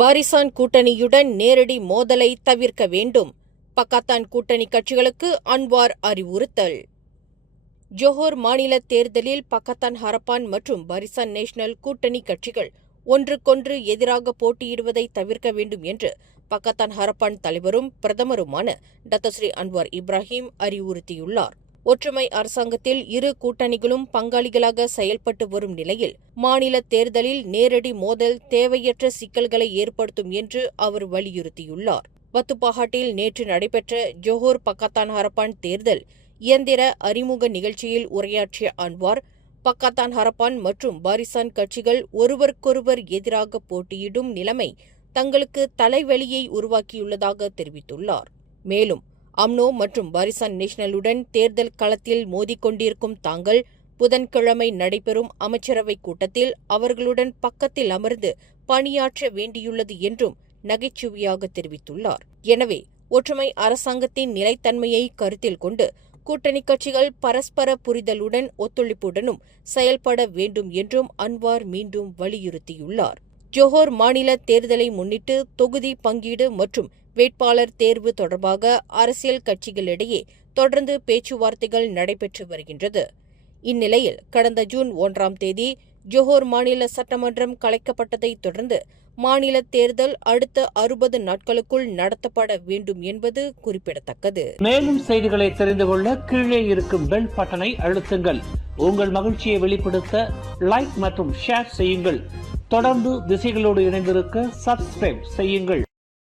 Barisan கூட்டணியுடன் நேரடி மோதலை தவிர்க்க வேண்டும். பக்காத்தான் கூட்டணி கட்சிகளுக்கு அன்வார் அறிவுறுத்தல். ஜோஹர் மாநில தேர்தலில் பக்காத்தான் ஹரப்பான் மற்றும் பாரிசான் நேஷனல் கூட்டணி கட்சிகள் ஒன்றுக்கொன்று எதிராக போட்டியிடுவதை தவிர்க்க வேண்டும் என்று பக்காத்தான் ஹரப்பான் தலைவரும் பிரதமருமான டத்தோஸ்ரீ அன்வார் இப்ராஹிம் அறிவுறுத்தியுள்ளார். ஒற்றுமை அரசாங்கத்தில் இரு கூட்டணிகளும் பங்காளிகளாக செயல்பட்டு வரும் நிலையில் மாநில தேர்தலில் நேரடி மோதல் தேவையற்ற சிக்கல்களை ஏற்படுத்தும் என்று அவர் வலியுறுத்தியுள்ளார். வத்துப்பாஹாட்டில் நேற்று நடைபெற்ற ஜோஹர் பக்காத்தான் ஹரப்பான் தேர்தல் இயந்திர அறிமுக நிகழ்ச்சியில் உரையாற்றிய அன்வார், பக்காத்தான் ஹரப்பான் மற்றும் பாரிசான் கட்சிகள் ஒருவருக்கொருவர் எதிராக போட்டியிடும் நிலைமை தங்களுக்கு தலைவலியை உருவாக்கியுள்ளதாக தெரிவித்துள்ளார். மேலும் அம்னோ மற்றும் பாரிசான் நேஷனலுடன் தேர்தல் களத்தில் மோதிக்கொண்டிருக்கும் தாங்கள் புதன்கிழமை நடைபெறும் அமைச்சரவைக் கூட்டத்தில் அவர்களுடன் பக்கத்தில் அமர்ந்து பணியாற்ற வேண்டியுள்ளது என்றும் நகைச்சுவையாக தெரிவித்துள்ளார். எனவே ஒற்றுமை அரசாங்கத்தின் நிலைத்தன்மையை கருத்தில் கொண்டு கூட்டணி கட்சிகள் பரஸ்பர புரிதலுடன் ஒத்துழைப்புடனும் செயல்பட வேண்டும் என்றும் அன்வார் மீண்டும் வலியுறுத்தியுள்ளார். ஜோஹர் மாநில தேர்தலை முன்னிட்டு தொகுதி பங்கீடு மற்றும் வேட்பாளர் தேர்வு தொடர்பாக அரசியல் கட்சிகளிடையே தொடர்ந்து பேச்சுவார்த்தைகள் நடைபெற்று வருகின்றது. இந்நிலையில் கடந்த ஜூன் 1ஆம் தேதி ஜோஹர் மாநில சட்டமன்றம் கலைக்கப்பட்டதைத் தொடர்ந்து மாநில தேர்தல் அடுத்த 60 நாட்களுக்குள் நடத்தப்பட வேண்டும் என்பது குறிப்பிடத்தக்கது. மேலும் செய்திகளை தெரிந்து கொள்ள கீழே இருக்கும் பெல் பட்டனை அழுத்துங்கள். உங்கள் மகிழ்ச்சியை வெளிப்படுத்த லைக் மற்றும் ஷேர் செய்யுங்கள். தொடர்ந்து திசைகளோடு இணைந்திருக்க சப்ஸ்கிரைப் செய்யுங்கள்.